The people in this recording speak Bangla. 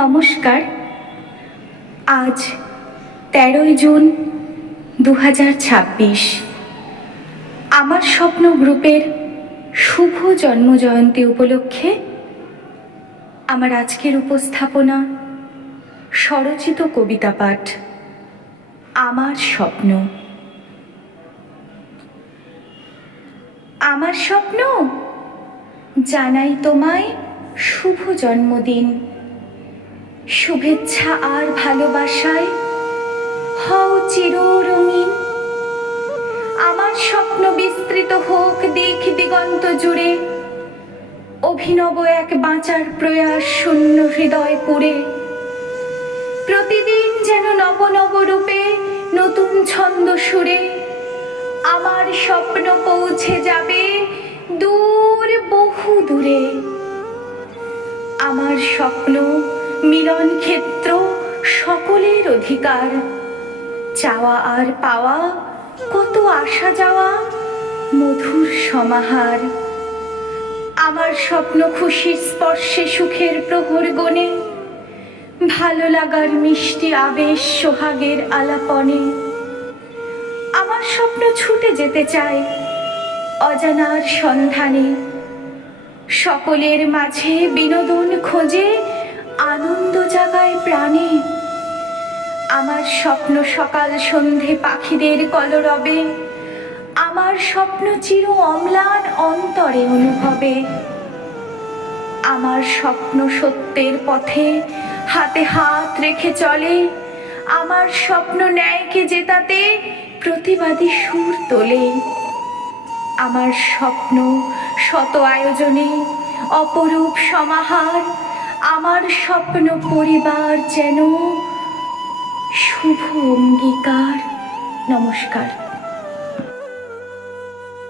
নমস্কার। আজ 13ই জুন 2026 আমার স্বপ্ন গ্রুপের শুভ জন্মজয়ন্তী উপলক্ষে আমার আজকের উপস্থাপনা স্বরচিত কবিতা পাঠ আমার স্বপ্ন। আমার স্বপ্ন জানাই তোমায় শুভ জন্মদিন। শুভেচ্ছা আর ভালোবাসায় হও চির রঙিন। আমার স্বপ্ন বিস্তৃত হোক দিক দিগন্ত জুড়ে, অভিনব এক বাঁচার প্রয়াস শূন্য হৃদয় পুরে। প্রতিদিন যেন নব নব রূপে নতুন ছন্দ সুরে আমার স্বপ্ন পৌঁছে যাবে দূর বহু দূরে। আমার স্বপ্ন মিলন ক্ষেত্র সকলের অধিকার, চাওয়া আর পাওয়া কত আসা যাওয়া মধুর সমাহার। আমার স্বপ্ন খুশির স্পর্শে সুখের প্রহর গণে, ভালো লাগার মিষ্টি আবেশ সোহাগের আলাপনে। আমার স্বপ্ন ছুটে যেতে চায় অজানার সন্ধানে, সকলের মাঝে বিনোদন খোঁজে আনন্দ জাগায় প্রাণে। আমার স্বপ্ন সকাল সন্ধে পাখিদের কলরবে, আমার স্বপ্ন চির অম্লান অন্তরে অনুভবে। আমার স্বপ্ন সত্যের পথে হাতে হাত রেখে চলে, আমার স্বপ্ন ন্যায়কে জেতাতে প্রতিবাদী সুর তোলে। আমার স্বপ্ন শত আয়োজনে অপরূপ সমাহার, আমার স্বপ্ন পরিবার যেন শুভ অঙ্গীকার। নমস্কার।